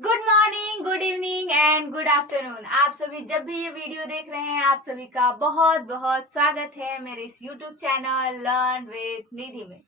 Good morning, good evening and good afternoon. आप सभी जब भी ये वीडियो देख रहे हैं, आप सभी का बहुत बहुत स्वागत है मेरे इस यूट्यूब चैनल लर्न विद निधि में।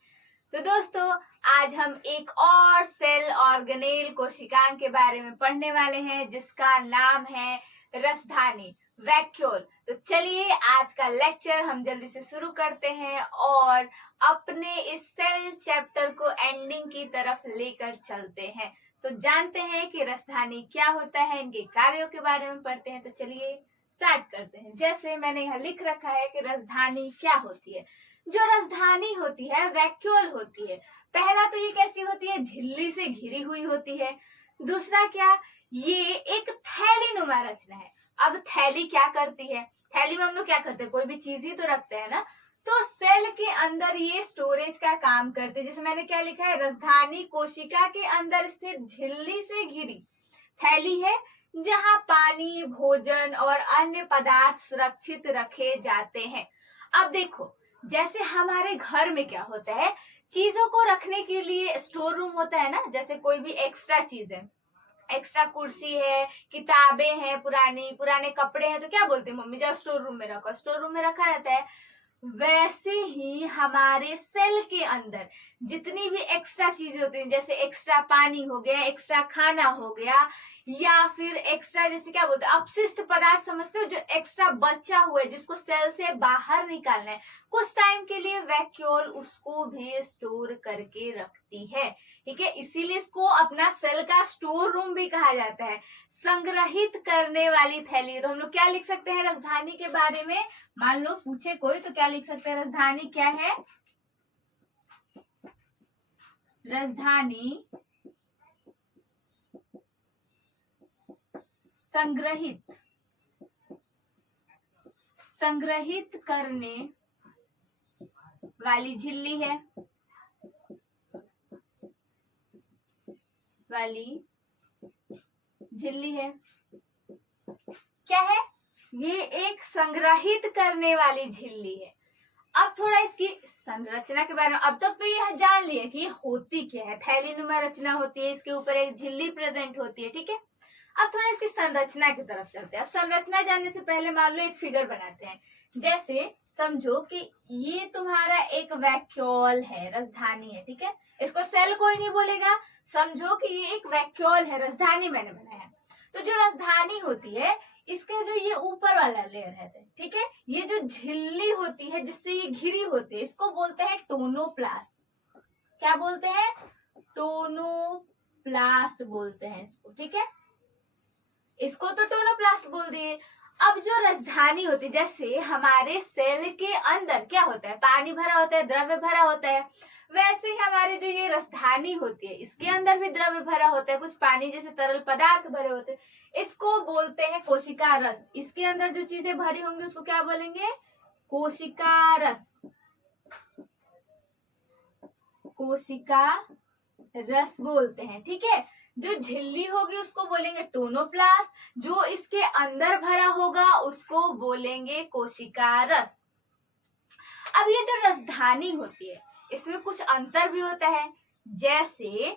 तो दोस्तों, आज हम एक और सेल ऑर्गेनेल कोशिकांग के बारे में पढ़ने वाले हैं, जिसका नाम है रसधानी, वैक्यूल। तो चलिए आज का लेक्चर हम जल्दी से शुरू करते हैं और अपने इस सेल चैप्टर को एंडिंग की तरफ लेकर चलते हैं। तो जानते हैं कि रसधानी क्या होता है, इनके कार्यों के बारे में पढ़ते हैं। तो चलिए स्टार्ट करते हैं। जैसे मैंने यहाँ लिख रखा है कि रसधानी क्या होती है। जो रसधानी होती है वैक्यूल होती है। पहला तो ये कैसी होती है, झिल्ली से घिरी हुई होती है। दूसरा क्या, ये एक थैलीनुमा रचना है। अब थैली क्या करती है, थैली में हम लोग क्या करते हैं, कोई भी चीज ही तो रखते हैं ना। तो सेल के अंदर ये स्टोरेज का काम करते हैं। जैसे मैंने क्या लिखा है, रसधानी कोशिका के अंदर स्थित झिल्ली से घिरी थैली है, जहां पानी, भोजन और अन्य पदार्थ सुरक्षित रखे जाते हैं। अब देखो, जैसे हमारे घर में क्या होता है, चीजों को रखने के लिए स्टोर रूम होता है ना। जैसे कोई भी एक्स्ट्रा चीज है, एक्स्ट्रा कुर्सी है, किताबें हैं, पुराने पुराने कपड़े हैं, तो क्या बोलते हैं मम्मी, जाओ स्टोर रूम में रखो। स्टोर रूम में रखा रहता है। वैसे ही हमारे सेल के अंदर जितनी भी एक्स्ट्रा चीजें होती हैं, जैसे एक्स्ट्रा पानी हो गया, एक्स्ट्रा खाना हो गया, या फिर एक्स्ट्रा जैसे क्या बोलते हैं, अपशिष्ट पदार्थ समझते हो, जो एक्स्ट्रा बचा हुआ है जिसको सेल से बाहर निकालना है, कुछ टाइम के लिए वैक्यूल उसको भी स्टोर करके रखती है। ठीक है, इसीलिए इसको अपना सेल का स्टोर रूम भी कहा जाता है। संग्रहित करने वाली थैली। तो हम लोग क्या लिख सकते हैं रसधानी के बारे में, मान लो पूछे कोई तो क्या लिख सकते हैं, रसधानी क्या है। रसधानी संग्रहित करने वाली झिल्ली है, क्या है ये, एक संग्रहित करने वाली झिल्ली है। अब थोड़ा इसकी संरचना के बारे में, अब तक तो ये जान लिए कि ये होती क्या है। थैलीनुमा रचना होती है, इसके ऊपर एक झिल्ली प्रेजेंट होती है। ठीक है, अब थोड़ा इसकी संरचना की तरफ चलते हैं। अब संरचना जानने से पहले मान लो एक फिगर बनाते हैं। जैसे समझो कि ये तुम्हारा एक वैक्यूल है, रसधानी है। ठीक है, इसको सेल कोई नहीं बोलेगा, समझो कि ये एक वैक्यूल है, रसधानी मैंने बनाया। तो जो रसधानी होती है, इसके जो ये ऊपर वाला लेयर है, ठीक है, ये जो झिल्ली होती है जिससे ये घिरी होती है, इसको बोलते हैं टोनोप्लास्ट। क्या बोलते हैं, टोनोप्लास्ट बोलते हैं इसको। ठीक है, इसको तो टोनोप्लास्ट बोल दिए। अब जो रसधानी होती है, जैसे हमारे सेल के अंदर क्या होता है, पानी भरा होता है, द्रव्य भरा होता है, वैसे ही हमारे जो ये रसधानी होती है, इसके अंदर भी द्रव्य भरा होता है, कुछ पानी जैसे तरल पदार्थ भरे होते हैं। इसको बोलते हैं कोशिका रस। इसके अंदर जो चीजें भरी होंगी उसको क्या बोलेंगे, कोशिका रस। कोशिका रस बोलते हैं। ठीक है, जो झिल्ली होगी उसको बोलेंगे टोनोप्लास्ट, जो इसके अंदर भरा होगा उसको बोलेंगे कोशिका रस। अब ये जो रसधानी होती है, इसमें कुछ अंतर भी होता है। जैसे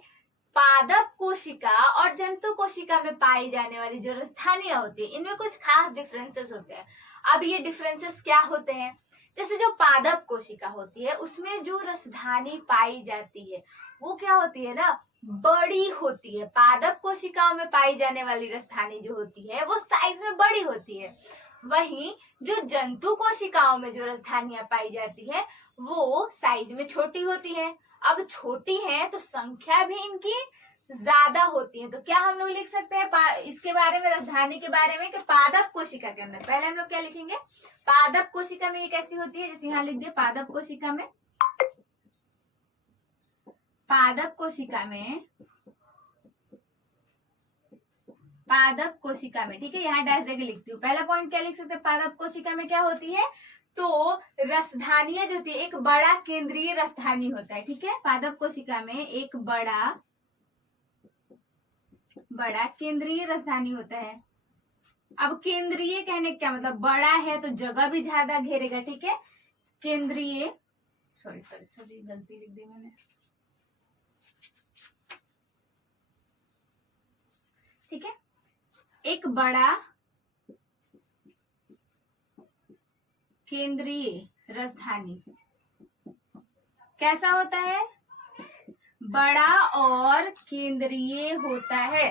पादप कोशिका और जंतु कोशिका में पाई जाने वाली जो रसधानियां होती है, इनमें कुछ खास डिफरेंसेस होते हैं। अब ये डिफरेंसेस क्या होते हैं, जैसे जो पादप कोशिका होती है उसमें जो रसधानी पाई जाती है वो क्या होती है ना, बड़ी होती है। पादप कोशिकाओं में पाई जाने वाली रसधानी जो होती है वो साइज में बड़ी होती है। वहीं जो जंतु कोशिकाओं में जो रसधानियां पाई जाती है वो साइज में छोटी होती है। अब छोटी है तो संख्या भी इनकी ज्यादा होती है। तो क्या हम लोग लिख सकते हैं इसके बारे में, रसधानी के बारे में, कि पादप कोशिका के अंदर पहले हम लोग क्या लिखेंगे, पादप कोशिका में ये कैसी होती है, जैसे यहाँ लिख दिए पादप कोशिका में, पादप कोशिका में। ठीक है, यहाँ डैश देके लिखती हूँ। पहला पॉइंट क्या लिख सकते हैं, पादप कोशिका में क्या होती है, तो रसधानियां जो होती है, एक बड़ा केंद्रीय रसधानी होता है। ठीक है, पादप कोशिका में एक बड़ा केंद्रीय रसधानी होता है। अब केंद्रीय कहने का क्या मतलब, बड़ा है तो जगह भी ज्यादा घेरेगा। ठीक है, केंद्रीय, सॉरी गलती लिख दी मैंने। ठीक है। एक बड़ा केंद्रीय राजधानी कैसा होता है? बड़ा और केंद्रीय होता है।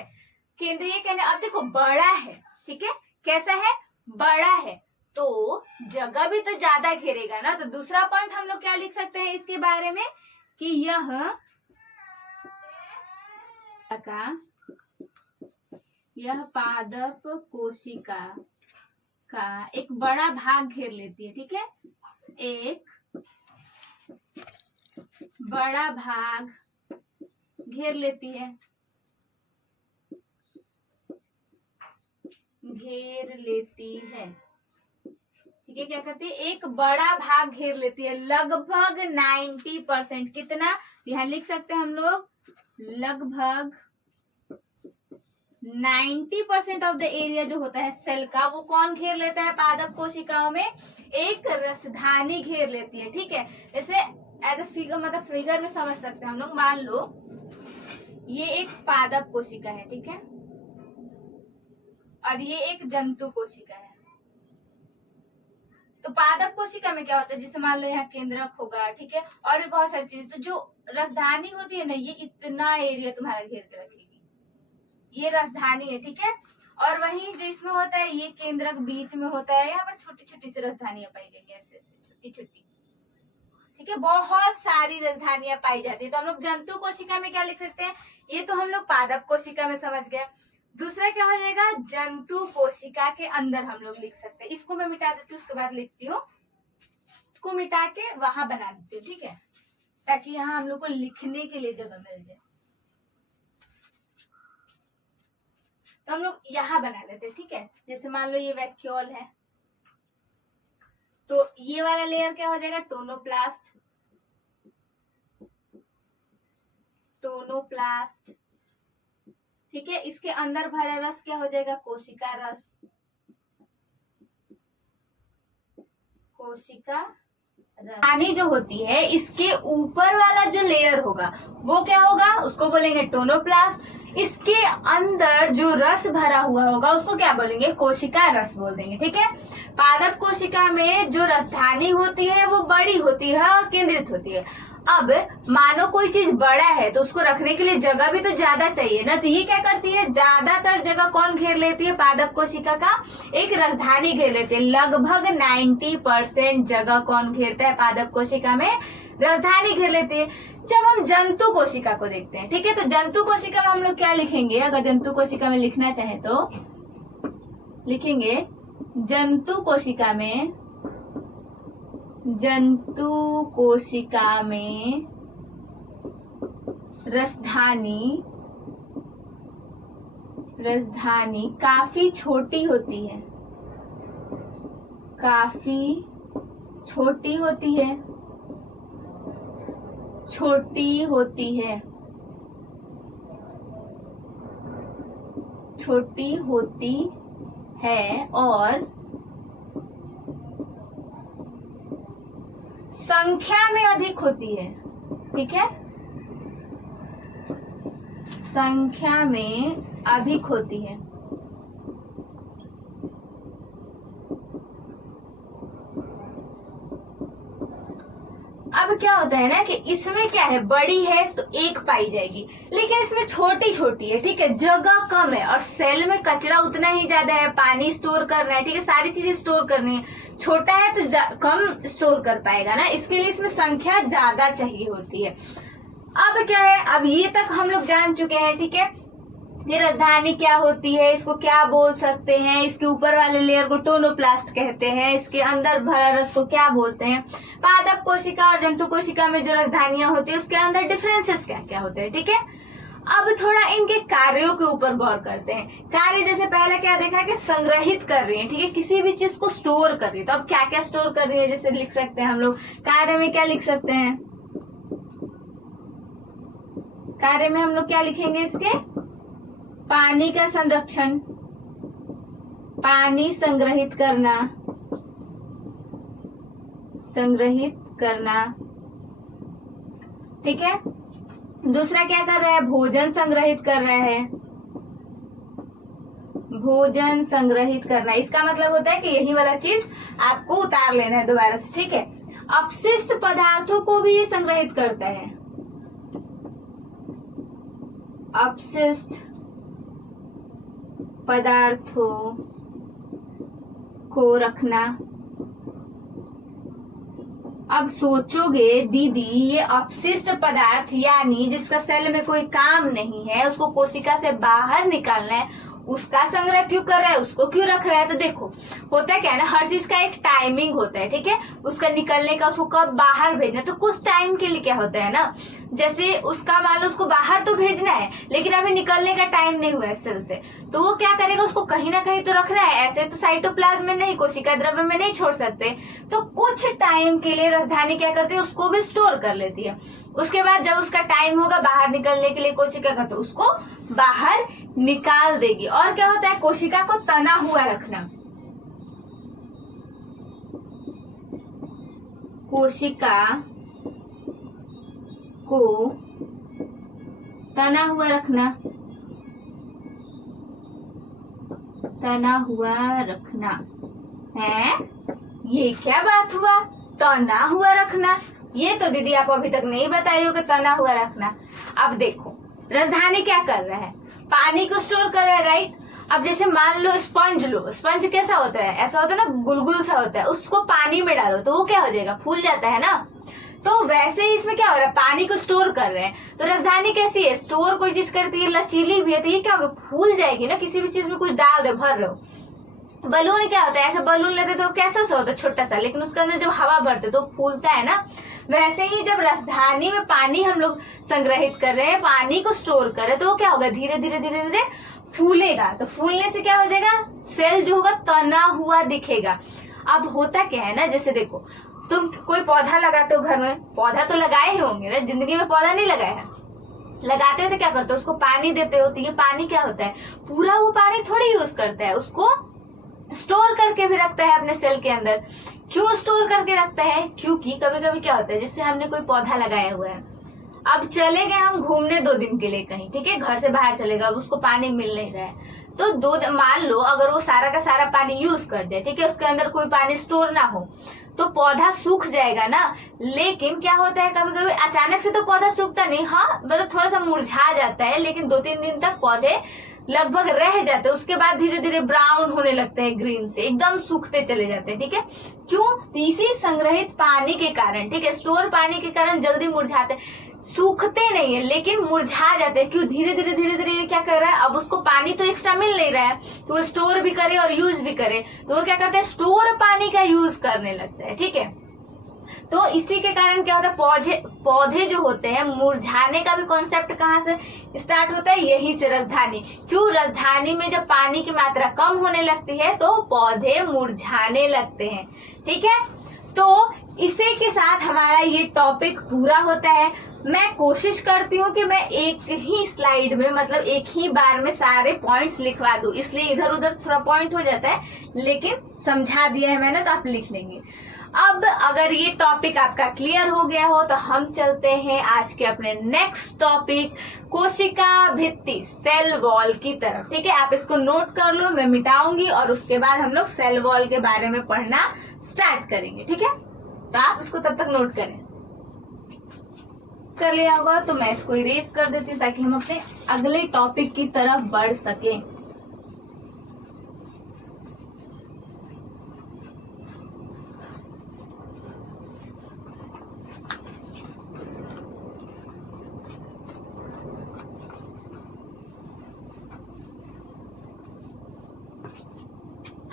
केंद्रीय कहने, अब देखो बड़ा है, ठीक है, कैसा है? बड़ा है, तो जगह भी तो ज्यादा घेरेगा ना। तो दूसरा पॉइंट हम लोग क्या लिख सकते हैं इसके बारे में कि यह पादप कोशिका का एक बड़ा भाग घेर लेती है, ठीक है, एक बड़ा भाग घेर लेती है, ठीक है। क्या कहते हैं? एक बड़ा भाग घेर लेती है, लगभग 90%। कितना? यहाँ लिख सकते हैं हम लोग, लगभग 90% ऑफ द एरिया जो होता है सेल का, वो कौन घेर लेता है? पादप कोशिकाओं में एक राजधानी घेर लेती है, ठीक है। जैसे एज अ फिगर, मतलब फिगर में समझ सकते हैं हम लोग। मान लो ये एक पादप कोशिका है, ठीक है, और ये एक जंतु कोशिका है। तो पादप कोशिका में क्या होता है? जैसे मान लो यहाँ केंद्रक होगा, ठीक है, और भी बहुत सारी चीजें। तो जो राजधानी होती है ना, ये इतना एरिया तुम्हारा घेर के रखेगी, ये राजधानी है, ठीक है। और वहीं जो इसमें होता है, ये केंद्रक बीच में होता है। यहाँ पर छोटी छोटी सी राजधानियां पाई जाएंगी, ऐसे छोटी छोटी, ठीक है। बहुत सारी राजधानियां पाई जाती है। तो हम लोग जंतु कोशिका में क्या लिख सकते हैं? ये तो हम लोग पादप कोशिका में समझ गए। दूसरा क्या हो जाएगा? जंतु कोशिका के अंदर हम लोग लिख सकते हैं। इसको मैं मिटा देती हूँ, उसके बाद लिखती हूँ। इसको मिटा के वहां बना देती हूँ, ठीक है, ताकि यहाँ हम लोग को लिखने के लिए जगह मिल जाए। तो हम लोग यहाँ बना देते हैं, ठीक है। जैसे मान लो ये वैक्यूल है, तो ये वाला लेयर क्या हो जाएगा? टोनोप्लास्ट, ठीक है। इसके अंदर भरा रस क्या हो जाएगा? कोशिका रस, पानी जो होती है, इसके ऊपर वाला जो लेयर होगा वो क्या होगा? उसको बोलेंगे टोनोप्लास्ट। इसके अंदर जो रस भरा हुआ होगा उसको क्या बोलेंगे? कोशिका रस बोल देंगे, ठीक है। पादप कोशिका में जो राजधानी होती है वो बड़ी होती है और केंद्रित होती है। अब मानो कोई चीज बड़ा है तो उसको रखने के लिए जगह भी तो ज्यादा चाहिए ना। तो ये क्या करती है? ज्यादातर जगह कौन घेर लेती है? पादप कोशिका का एक राजधानी घेर लेती है। लगभग 90% जगह कौन घेरता है? पादप कोशिका में राजधानी घेर लेती है। जब हम जंतु कोशिका को देखते हैं, ठीक है, तो जंतु कोशिका में हम लोग क्या लिखेंगे? अगर जंतु कोशिका में लिखना चाहे तो लिखेंगे जंतु कोशिका में राजधानी काफी छोटी होती है, छोटी होती है और संख्या में अधिक होती है, ठीक है, संख्या में अधिक होती है। अब क्या होता है ना कि इसमें क्या है? बड़ी है तो एक पाई जाएगी, लेकिन इसमें छोटी छोटी है, ठीक है, जगह कम है और सेल में कचरा उतना ही ज्यादा है, पानी स्टोर करना है, ठीक है, सारी चीजें स्टोर करनी है। छोटा है तो कम स्टोर कर पाएगा ना, इसके लिए इसमें संख्या ज्यादा चाहिए होती है। अब क्या है? अब ये तक हम लोग जान चुके हैं, ठीक है, ये राजधानी क्या होती है, इसको क्या बोल सकते हैं, इसके ऊपर वाले लेयर को टोनोप्लास्ट कहते हैं, इसके अंदर भरा रस को क्या बोलते हैं। पादप कोशिका और जंतु कोशिका में जो राजधानियां होती है उसके अंदर डिफरेंसेस क्या क्या होते हैं, ठीक है। अब थोड़ा इनके कार्यों के ऊपर गौर करते हैं। कार्य जैसे पहले क्या देखा कि संग्रहित कर रही है, ठीक है, किसी भी चीज को स्टोर कर रही है। तो अब क्या क्या स्टोर कर रही है? जैसे लिख सकते हैं हम लोग कार्य में क्या लिख सकते हैं? कार्य में हम लोग क्या लिखेंगे? इसके पानी का संरक्षण, पानी संग्रहित करना, ठीक है। दूसरा क्या कर रहा है? भोजन संग्रहित कर रहा है, भोजन संग्रहित करना, इसका मतलब होता है कि यही वाला चीज आपको उतार लेना है दोबारा से, ठीक है। अपशिष्ट पदार्थों को भी ये संग्रहित करता है, अपशिष्ट पदार्थों को रखना। अब सोचोगे दीदी ये अपशिष्ट पदार्थ यानी जिसका सेल में कोई काम नहीं है, उसको कोशिका से बाहर निकालना है, उसका संग्रह क्यों कर रहा है, उसको क्यों रख रहा है? तो देखो होता क्या है ना, हर चीज का एक टाइमिंग होता है, ठीक है, उसका निकलने का, उसको कब बाहर भेजना। तो कुछ टाइम के लिए क्या होता है ना, जैसे उसका मान लो उसको बाहर तो भेजना है लेकिन अभी निकलने का टाइम नहीं हुआ है सेल से, तो वो क्या करेगा, उसको कहीं ना कहीं तो रखना है। ऐसे तो साइटोप्लाज्म में नहीं, कोशिका द्रव्य में नहीं छोड़ सकते, तो कुछ टाइम के लिए राजधानी क्या करती है, उसको भी स्टोर कर लेती है। उसके बाद जब उसका टाइम होगा बाहर निकलने के लिए कोशिका का, तो उसको बाहर निकाल देगी। और क्या होता है, कोशिका को तना हुआ रखना, कोशिका को तना हुआ रखना, तना हुआ रखना है। ये क्या बात हुआ, तना हुआ रखना? ये तो दीदी आप अभी तक नहीं बताई हो कि तना हुआ रखना। अब देखो राजधानी क्या कर रहा है, पानी को स्टोर कर रहा है, राइट। अब जैसे मान लो स्पंज लो, स्पंज कैसा होता है, ऐसा होता है ना, गुलगुल सा होता है, उसको पानी में डालो तो वो क्या हो जाएगा, फूल जाता है ना। तो वैसे ही इसमें क्या हो रहा है, पानी को स्टोर कर रहे हैं। तो राजधानी कैसी है, स्टोर कोई चीज करती है, लचीली भी है, तो ये क्या होगा, फूल जाएगी ना। किसी भी चीज में कुछ डाल रहे हो, भर रहे हो, बलून क्या होता है, ऐसा बलून लेते तो कैसा सा होता है, छोटा सा, लेकिन उसके अंदर जब हवा भरते तो फूलता है ना। वैसे ही जब राजधानी में पानी हम लोग संग्रहित कर रहे हैं, पानी को स्टोर कर रहे हैं, तो वो क्या होगा, धीरे धीरे धीरे धीरे फूलेगा। तो फूलने से क्या हो जाएगा, सेल जो होगा तना हुआ दिखेगा। अब होता क्या है ना, जैसे देखो तुम कोई पौधा लगाते हो घर में, पौधा तो लगाए होंगे ना, जिंदगी में पौधा नहीं लगाया है, लगाते हो तो क्या करते हो, उसको पानी देते हो। तो ये पानी क्या होता है, पूरा वो पानी थोड़ी यूज करता है, उसको स्टोर करके भी रखता है अपने सेल के अंदर। क्यों स्टोर करके रखता है, क्योंकि कभी कभी क्या होता है, जैसे हमने कोई पौधा लगाया हुआ है, अब चले गए हम घूमने 2 दिन के लिए कहीं, ठीक है, घर से बाहर चलेगा, अब उसको पानी मिल नहीं रहा है, तो मान लो अगर वो सारा का सारा पानी यूज कर जाए, ठीक है, उसके अंदर कोई पानी स्टोर ना हो, तो पौधा सूख जाएगा ना। लेकिन क्या होता है, कभी कभी अचानक से तो पौधा सूखता नहीं, हाँ मतलब थोड़ा सा मुरझा जाता है, लेकिन 2-3 दिन तक पौधे लगभग रह जाते हैं, उसके बाद धीरे धीरे ब्राउन होने लगते हैं, ग्रीन से एकदम सूखते चले जाते हैं, ठीक है। क्यों, इसी संग्रहित पानी के कारण, ठीक है, स्टोर पानी के कारण जल्दी मुरझाते, सूखते नहीं है लेकिन मुरझा जाते हैं। क्यों, धीरे धीरे धीरे धीरे ये क्या कर रहा है, अब उसको पानी तो एक्स्ट्रा मिल नहीं रहा है, तो वो स्टोर भी करे और यूज भी करे, तो वो क्या करता है, स्टोर पानी का यूज करने लगता है, ठीक है। तो इसी के कारण क्या होता है, पौधे जो होते हैं, मुरझाने का भी कॉन्सेप्ट कहाँ से स्टार्ट होता है, यही से, राजधानी। क्यों, राजधानी में जब पानी की मात्रा कम होने लगती है तो पौधे मुरझाने लगते हैं, ठीक है। तो इसी के साथ हमारा ये टॉपिक पूरा होता है। मैं कोशिश करती हूँ कि मैं एक ही स्लाइड में, मतलब एक ही बार में सारे पॉइंट्स लिखवा दूं, इसलिए इधर उधर थोड़ा पॉइंट हो जाता है, लेकिन समझा दिया है मैंने तो आप लिख लेंगे। अब अगर ये टॉपिक आपका क्लियर हो गया हो तो हम चलते हैं आज के अपने नेक्स्ट टॉपिक, कोशिका भित्ति, सेल वॉल की तरफ, ठीक है। आप इसको नोट कर लो, मैं मिटाऊंगी और उसके बाद हम लोग सेल वॉल के बारे में पढ़ना स्टार्ट करेंगे, ठीक है। तो आप इसको तब तक नोट करें, कर लिया होगा तो मैं इसको इरेज कर देती हूँ ताकि हम अपने अगले टॉपिक की तरफ बढ़ सके।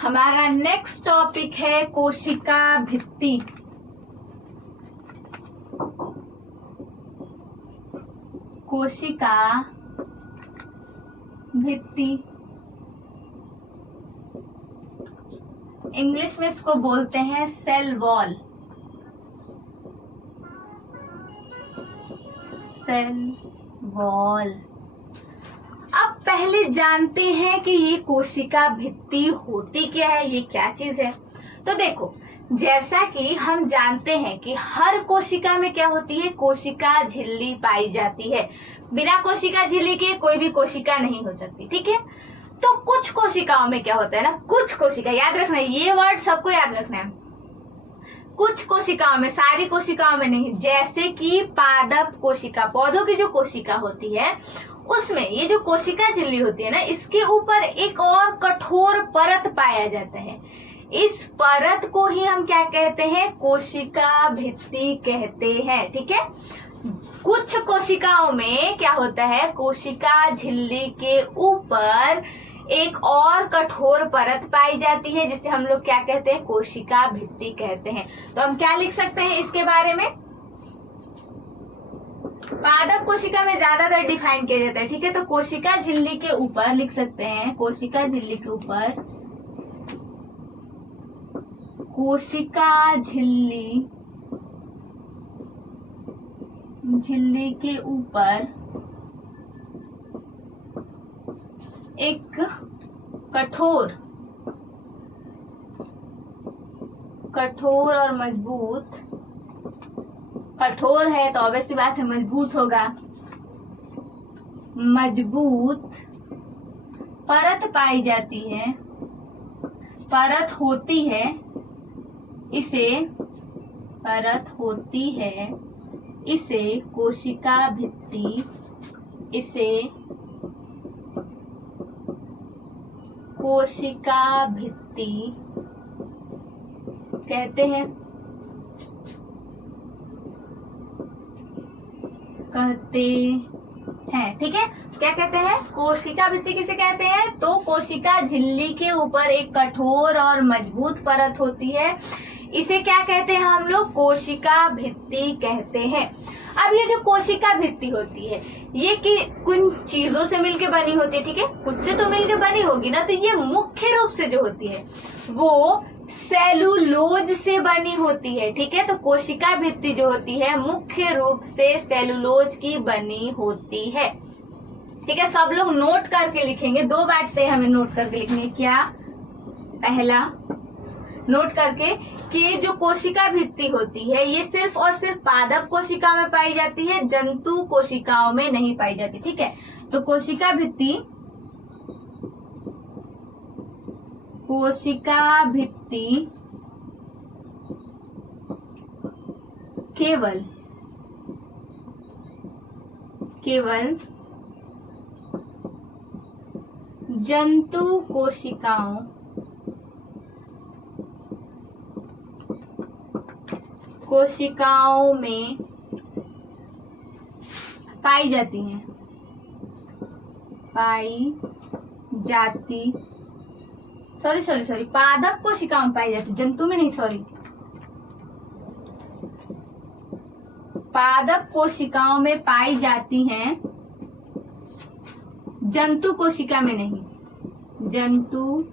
हमारा नेक्स्ट टॉपिक है कोशिका भित्ति। कोशिका भित्ति, इंग्लिश में इसको बोलते हैं सेल वॉल, सेल वॉल। अब पहले जानते हैं कि ये कोशिका भित्ति होती क्या है, ये क्या चीज है। तो देखो, जैसा कि हम जानते हैं कि हर कोशिका में क्या होती है, कोशिका झिल्ली पाई जाती है। बिना कोशिका झिल्ली के कोई भी कोशिका नहीं हो सकती, ठीक है। तो कुछ कोशिकाओं में क्या होता है ना, कुछ कोशिका, याद रखना ये वर्ड सबको याद रखना है, कुछ कोशिकाओं में, सारी कोशिकाओं में नहीं। जैसे कि पादप कोशिका, पौधों की जो कोशिका होती है उसमें ये जो कोशिका झिल्ली होती है ना, इसके ऊपर एक और कठोर परत पाया जाता है। इस परत को ही हम क्या कहते हैं, कोशिका भित्ति कहते हैं। ठीक है, कुछ कोशिकाओं में क्या होता है, कोशिका झिल्ली के ऊपर एक और कठोर परत पाई जाती है, जिसे हम लोग क्या कहते हैं, कोशिका भित्ति कहते हैं। तो हम क्या लिख सकते हैं इसके बारे में, पादप कोशिका में ज्यादातर डिफाइन किया जाता है। ठीक है, तो कोशिका झिल्ली के ऊपर लिख सकते हैं, कोशिका झिल्ली के ऊपर, कोशिका झिल्ली के ऊपर एक कठोर और मजबूत, कठोर है तो ऑब्वियसली बात है मजबूत होगा, मजबूत परत पाई जाती है, परत होती है, इसे परत होती है, इसे कोशिका भित्ति, इसे कोशिका भित्ति कहते हैं, ठीक है। क्या कहते हैं, कोशिका भित्ति किसे कहते हैं, तो कोशिका झिल्ली के ऊपर एक कठोर और मजबूत परत होती है, इसे क्या कहते हैं हम लोग, कोशिका भित्ति कहते हैं। अब ये जो कोशिका भित्ति होती है ये कि कुछ चीजों से मिलके बनी होती है। ठीक है, कुछ से तो मिलके बनी होगी ना, तो ये मुख्य रूप से जो होती है वो सेलुलोज से बनी होती है। ठीक है, तो कोशिका भित्ति जो होती है मुख्य रूप से सेलुलोज की बनी होती है। ठीक है, सब लोग नोट करके लिखेंगे, दो बातें हमें नोट करके लिखनी है। क्या, पहला नोट करके कि जो कोशिका भित्ति होती है ये सिर्फ और सिर्फ पादप कोशिका में पाई जाती है, जंतु कोशिकाओं में नहीं पाई जाती। ठीक है, तो कोशिका भित्ति केवल जंतु कोशिकाओं में पाई जाती हैं, पादप कोशिकाओं में पाई जाती, जंतु में नहीं, पादप कोशिकाओं में पाई जाती हैं, जंतु कोशिका में नहीं, जंतु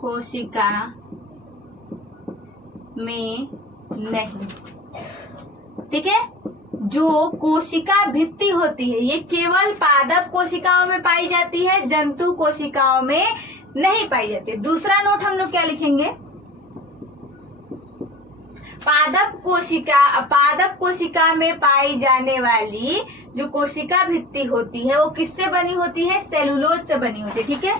कोशिका में नहीं। ठीक है, जो कोशिका भित्ति होती है ये केवल पादप कोशिकाओं में पाई जाती है, जंतु कोशिकाओं में नहीं पाई जाती। दूसरा नोट हम लोग क्या लिखेंगे, पादप कोशिका में पाई जाने वाली जो कोशिका भित्ति होती है वो किससे बनी होती है, सेलुलोज से बनी होती है। ठीक है,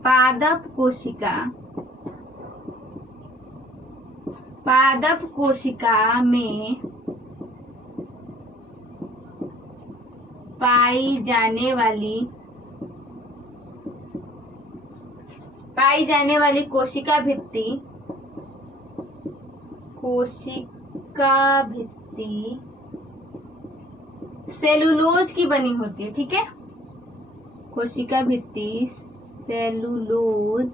पादप कोशिका में पाई जाने वाली कोशिका भित्ति सेलुलोज की बनी होती है। ठीक है, कोशिका भित्ति सेलुलोज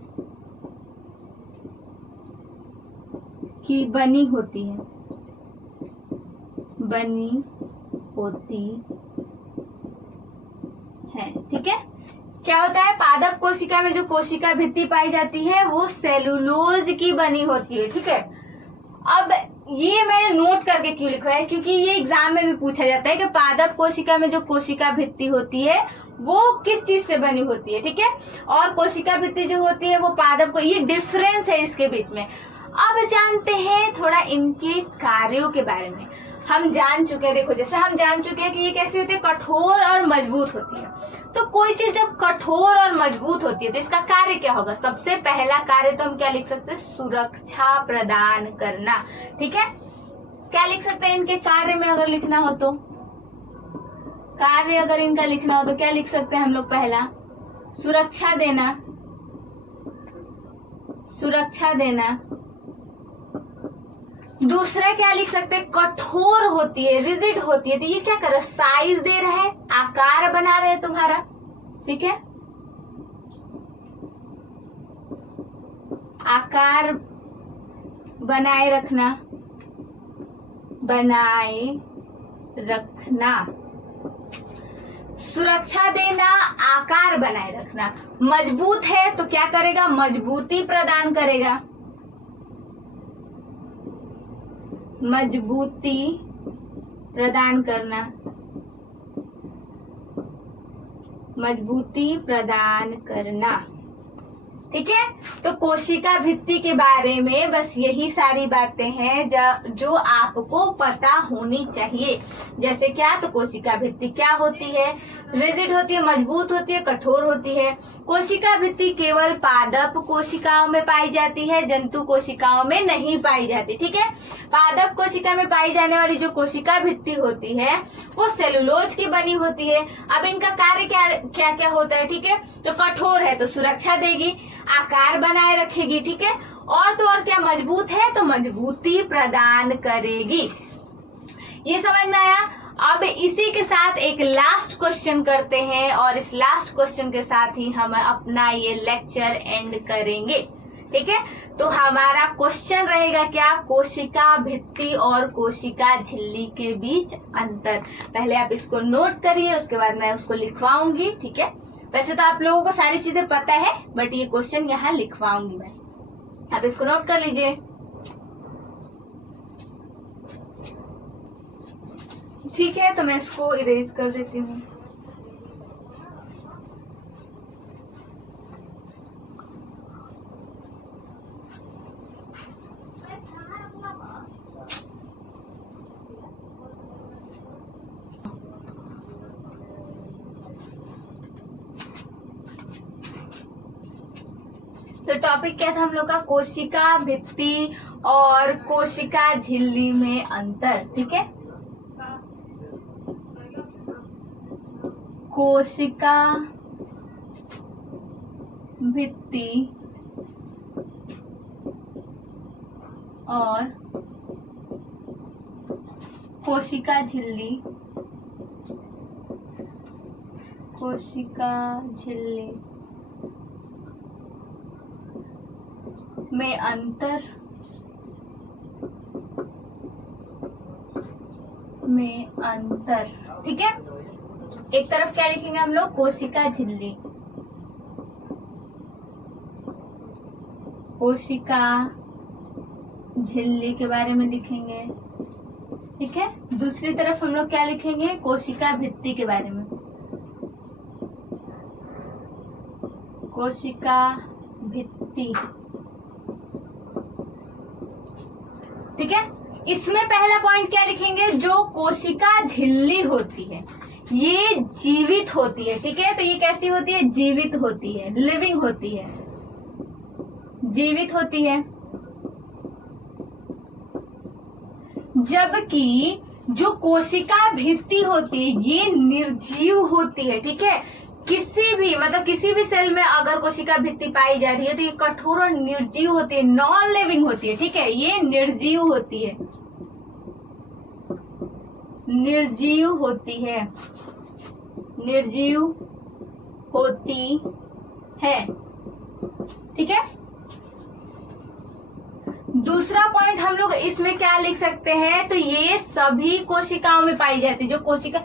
की बनी होती है, ठीक है। क्या होता है, पादप कोशिका में जो कोशिका भित्ति पाई जाती है वो सेलुलोज की बनी होती है। ठीक है, अब ये मैंने नोट करके क्यों लिखा है, क्योंकि ये एग्जाम में भी पूछा जाता है कि पादप कोशिका में जो कोशिका भित्ति होती है वो किस चीज से बनी होती है। ठीक है, और कोशिका भित्ति जो होती है वो पादप को, ये डिफरेंस है इसके बीच में। अब जानते हैं थोड़ा इनके कार्यों के बारे में। हम जान चुके हैं, देखो जैसे हम जान चुके हैं कि ये कैसी होती है, कठोर और मजबूत होती है। तो कोई चीज जब कठोर और मजबूत होती है तो इसका कार्य क्या होगा? सबसे पहला कार्य तो हम क्या लिख सकते हैं? सुरक्षा प्रदान करना। ठीक है, क्या लिख सकते हैं इनके कार्य में? अगर लिखना हो तो कार्य अगर इनका लिखना हो तो क्या लिख सकते हैं हम लोग? पहला सुरक्षा देना, सुरक्षा देना। दूसरा क्या लिख सकते हैं? कठोर होती है, रिजिड होती है। तो ये क्या कर रहा है? साइज दे रहा है, आकार बना रहे हैं तुम्हारा। ठीक है, आकार बनाए रखना, बनाए रखना। सुरक्षा देना, आकार बनाए रखना। मजबूत है तो क्या करेगा? मजबूती प्रदान करेगा, मजबूती प्रदान करना, मजबूती प्रदान करना। ठीक है, तो कोशिका भित्ति के बारे में बस यही सारी बातें हैं जो आपको पता होनी चाहिए। जैसे क्या? तो कोशिका भित्ति क्या होती है? रिजिड होती है, मजबूत होती है, कठोर होती है। कोशिका भित्ति केवल पादप कोशिकाओं में पाई जाती है, जंतु कोशिकाओं में नहीं पाई जाती। ठीक है, पादप कोशिका में पाई जाने वाली जो कोशिका भित्ति होती है वो सेलुलोज की बनी होती है। अब इनका कार्य क्या क्या होता है? ठीक है, तो कठोर है तो सुरक्षा देगी, आकार बनाए रखेगी। ठीक है, और तो और क्या? मजबूत है तो मजबूती प्रदान करेगी। ये समझ में आया? अब इसी के साथ एक लास्ट क्वेश्चन करते हैं और इस लास्ट क्वेश्चन के साथ ही हम अपना ये लेक्चर एंड करेंगे। ठीक है, तो हमारा क्वेश्चन रहेगा क्या? कोशिका भित्ति और कोशिका झिल्ली के बीच अंतर। पहले आप इसको नोट करिए, उसके बाद मैं उसको लिखवाऊंगी। ठीक है, वैसे तो आप लोगों को सारी चीजें पता है, बट ये क्वेश्चन यहाँ लिखवाऊंगी मैं। आप इसको नोट कर लीजिए। ठीक है, तो मैं इसको इरेज कर देती हूँ। तो टॉपिक क्या था हम लोग का? कोशिका भित्ति और कोशिका झिल्ली में अंतर। ठीक है, कोशिका भित्ति और कोशिका झिल्ली, कोशिका झिल्ली में अंतर, में अंतर। ठीक है, एक तरफ क्या लिखेंगे हम लोग? कोशिका झिल्ली, कोशिका झिल्ली के बारे में लिखेंगे। ठीक है, दूसरी तरफ हम लोग क्या लिखेंगे? कोशिका भित्ति के बारे में, कोशिका भित्ति। ठीक है, इसमें पहला पॉइंट क्या लिखेंगे? जो कोशिका झिल्ली होती है ये जीवित होती है। ठीक है, तो ये कैसी होती है? जीवित होती है, लिविंग होती है, जीवित होती है। जबकि जो कोशिका भित्ति होती है ये निर्जीव होती है। ठीक है, किसी भी सेल में अगर कोशिका भित्ति पाई जा रही है तो ये कठोर और निर्जीव होती है, नॉन लिविंग होती है। ठीक है, ये निर्जीव होती है, निर्जीव होती है, निर्जीव होती है। ठीक है, दूसरा पॉइंट हम लोग इसमें क्या लिख सकते हैं? तो ये सभी कोशिकाओं में पाई जाती है। जो कोशिका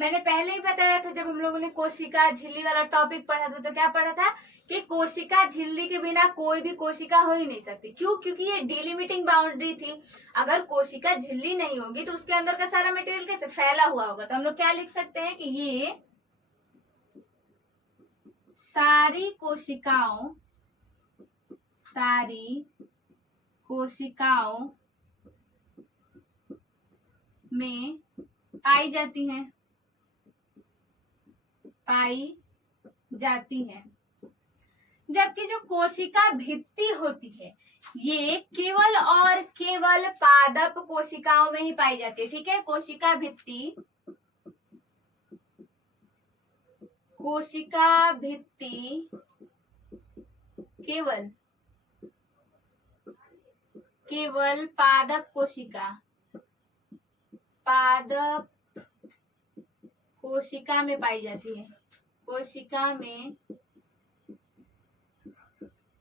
मैंने पहले ही बताया था, जब हम लोगों ने कोशिका झिल्ली वाला टॉपिक पढ़ा था तो क्या पढ़ा था कि कोशिका झिल्ली के बिना कोई भी कोशिका हो ही नहीं सकती। क्यों? क्योंकि ये डिलिमिटिंग बाउंड्री थी। अगर कोशिका झिल्ली नहीं होगी तो उसके अंदर का सारा मटेरियल कैसे फैला हुआ होगा? तो हम लोग क्या लिख सकते हैं कि ये सारी कोशिकाओं में पाई जाती हैं, पाई जाती है। जबकि जो कोशिका भित्ति होती है ये केवल और केवल पादप कोशिकाओं में ही पाई जाती है। ठीक है, कोशिका भित्ति केवल पादप कोशिका में पाई जाती है। कोशिका में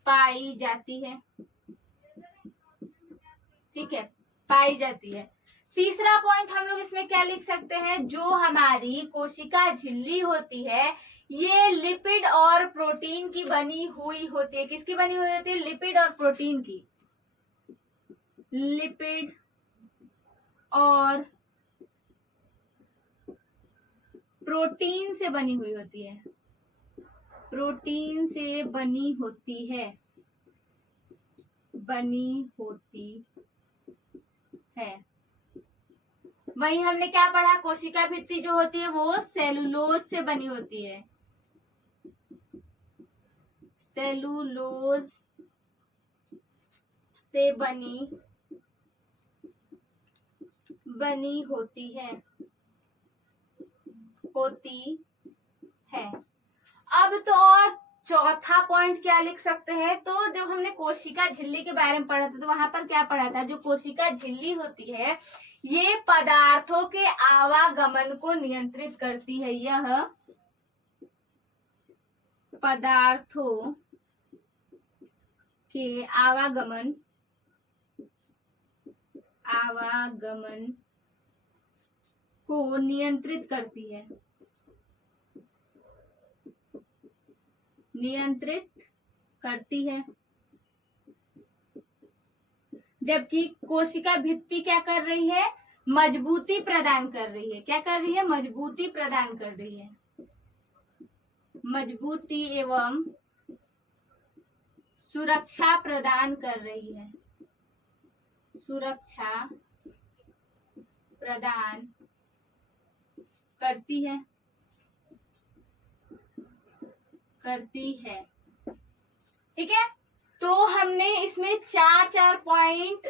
पाई जाती है। ठीक है, पाई जाती है। तीसरा पॉइंट हम लोग इसमें क्या लिख सकते हैं, जो हमारी कोशिका झिल्ली होती है ये लिपिड और प्रोटीन की बनी हुई होती है। किसकी बनी हुई होती है? लिपिड और प्रोटीन की। लिपिड और प्रोटीन से बनी हुई होती है। प्रोटीन से बनी होती है। वही हमने क्या पढ़ा, कोशिका भित्ति जो होती है वो सेलुलोज से बनी होती है। सेलुलोज से बनी होती है। अब तो और चौथा पॉइंट क्या लिख सकते हैं, तो जब हमने कोशिका झिल्ली के बारे में पढ़ा था तो वहां पर क्या पढ़ा था, जो कोशिका झिल्ली होती है ये पदार्थों के आवागमन को नियंत्रित करती है। यह पदार्थों के आवागमन को नियंत्रित करती है। जबकि कोशिका भित्ति क्या कर रही है, मजबूती प्रदान कर रही है। क्या कर रही है? मजबूती प्रदान कर रही है। मजबूती एवं सुरक्षा प्रदान कर रही है। सुरक्षा प्रदान करती है। ठीक है, तो हमने इसमें चार पॉइंट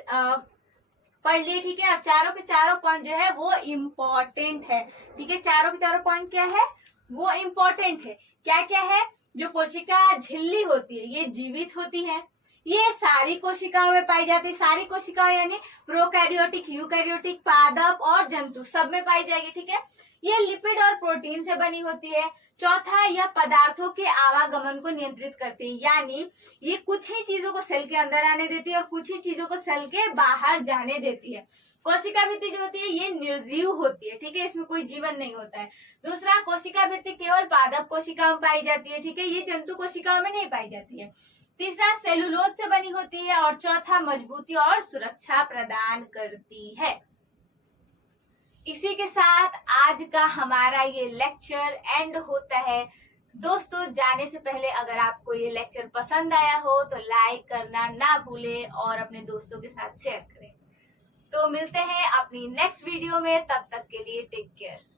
पढ़ लिए। ठीक है, अब चारों के चारों पॉइंट जो है वो इम्पोर्टेंट है। ठीक है, चारों के चारों पॉइंट क्या है, वो इम्पोर्टेंट है। क्या क्या है, जो कोशिका झिल्ली होती है ये जीवित होती है। ये सारी कोशिकाओं में पाई जाती है। सारी कोशिकाओं यानी प्रोकैरियोटिक, यूकैरियोटिक, पादप और जंतु सब में पाई जाएगी। ठीक है, ये लिपिड और प्रोटीन से बनी होती है। चौथा, यह पदार्थों के आवागमन को नियंत्रित करती है, यानी ये कुछ ही चीजों को सेल के अंदर आने देती है और कुछ ही चीजों को सेल के बाहर जाने देती है। कोशिका भित्ति जो होती है ये निर्जीव होती है। ठीक है, इसमें कोई जीवन नहीं होता है। दूसरा, कोशिका भित्ति केवल पादप कोशिकाओं में पाई जाती है। ठीक है, ये जंतु कोशिकाओं में नहीं पाई जाती है। तीसरा, सेलुलोज से बनी होती है। और चौथा, मजबूती और सुरक्षा प्रदान करती है। इसी के साथ आज का हमारा ये लेक्चर एंड होता है। दोस्तों, जाने से पहले अगर आपको ये लेक्चर पसंद आया हो तो लाइक करना ना भूलें और अपने दोस्तों के साथ शेयर करें। तो मिलते हैं अपनी नेक्स्ट वीडियो में, तब तक के लिए टेक केयर।